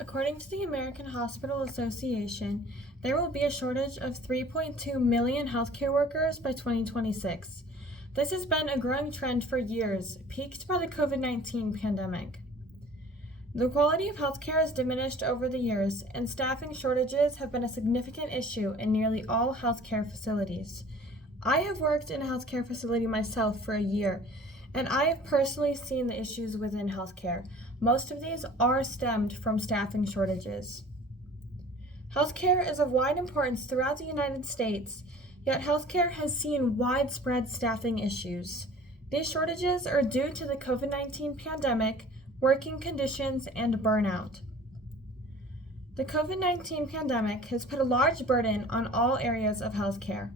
According to the American Hospital Association, there will be a shortage of 3.2 million healthcare workers by 2026. This has been a growing trend for years, peaked by the COVID-19 pandemic. The quality of healthcare has diminished over the years, and staffing shortages have been a significant issue in nearly all healthcare facilities. I have worked in a healthcare facility myself for a year, and I have personally seen the issues within healthcare. Most of these are stemmed from staffing shortages. Healthcare is of wide importance throughout the United States, yet healthcare has seen widespread staffing issues. These shortages are due to the COVID-19 pandemic, working conditions, and burnout. The COVID-19 pandemic has put a large burden on all areas of healthcare.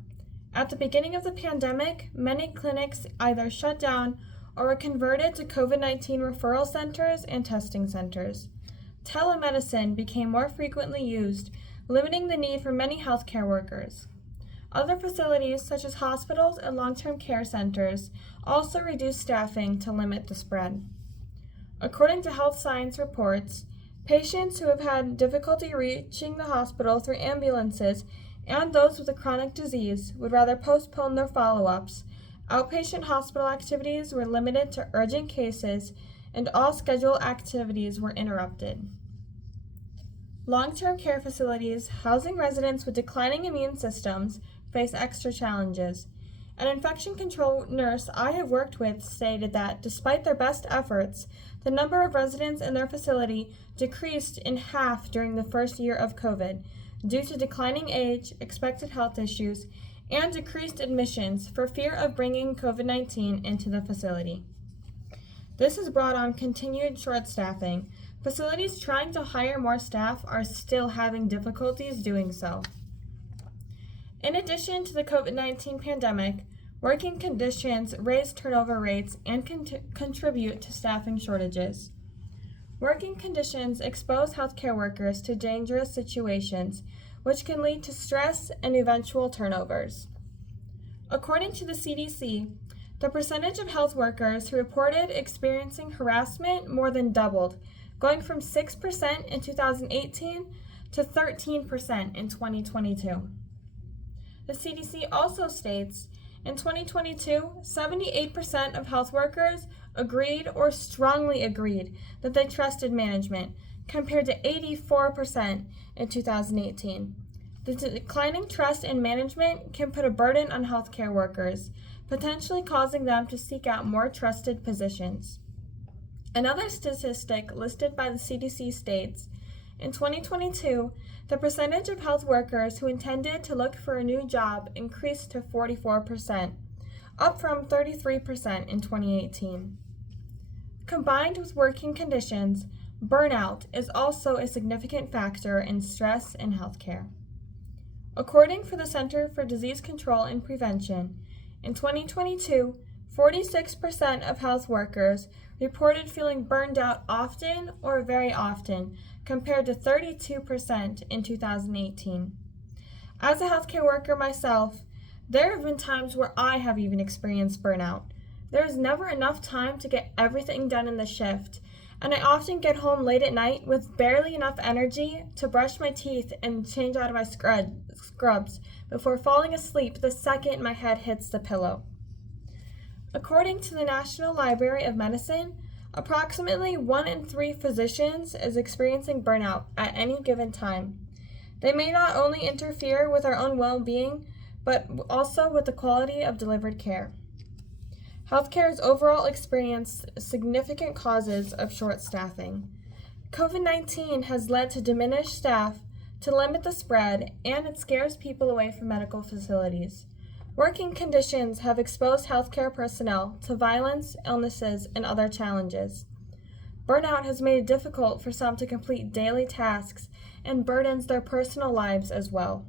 At the beginning of the pandemic, many clinics either shut down or were converted to COVID-19 referral centers and testing centers. Telemedicine became more frequently used, limiting the need for many healthcare workers. Other facilities, such as hospitals and long-term care centers, also reduced staffing to limit the spread. According to health science reports, patients who have had difficulty reaching the hospital through ambulances and those with a chronic disease would rather postpone their follow-ups. Outpatient hospital activities were limited to urgent cases, and all scheduled activities were interrupted. Long-term care facilities housing residents with declining immune systems face extra challenges. An infection control nurse I have worked with stated that, despite their best efforts, the number of residents in their facility decreased in half during the first year of COVID, due to declining age, expected health issues, and decreased admissions for fear of bringing COVID-19 into the facility. This has brought on continued short staffing. Facilities trying to hire more staff are still having difficulties doing so. In addition to the COVID-19 pandemic, working conditions raise turnover rates and contribute to staffing shortages. Working conditions expose healthcare workers to dangerous situations, which can lead to stress and eventual turnovers. According to the CDC, the percentage of health workers who reported experiencing harassment more than doubled, going from 6% in 2018 to 13% in 2022. The CDC also states, in 2022, 78% of health workers agreed or strongly agreed that they trusted management, compared to 84% in 2018. The declining trust in management can put a burden on healthcare workers, potentially causing them to seek out more trusted positions. Another statistic listed by the CDC states, in 2022, the percentage of health workers who intended to look for a new job increased to 44%, up from 33% in 2018. Combined with working conditions, burnout is also a significant factor in stress in healthcare. According to the Center for Disease Control and Prevention, in 2022, 46% of health workers reported feeling burned out often or very often, compared to 32% in 2018. As a healthcare worker myself, there have been times where I have even experienced burnout. There is never enough time to get everything done in the shift, and I often get home late at night with barely enough energy to brush my teeth and change out of my scrubs before falling asleep the second my head hits the pillow. According to the National Library of Medicine, approximately 1 in 3 physicians is experiencing burnout at any given time. They may not only interfere with our own well-being, but also with the quality of delivered care. Healthcare has overall experienced significant causes of short staffing. COVID-19 has led to diminished staff to limit the spread, and it scares people away from medical facilities. Working conditions have exposed healthcare personnel to violence, illnesses, and other challenges. Burnout has made it difficult for some to complete daily tasks and burdens their personal lives as well.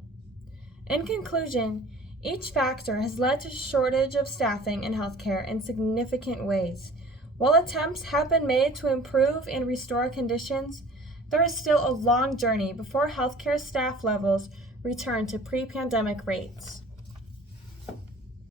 In conclusion, each factor has led to a shortage of staffing in healthcare in significant ways. While attempts have been made to improve and restore conditions, there is still a long journey before healthcare staff levels return to pre-pandemic rates.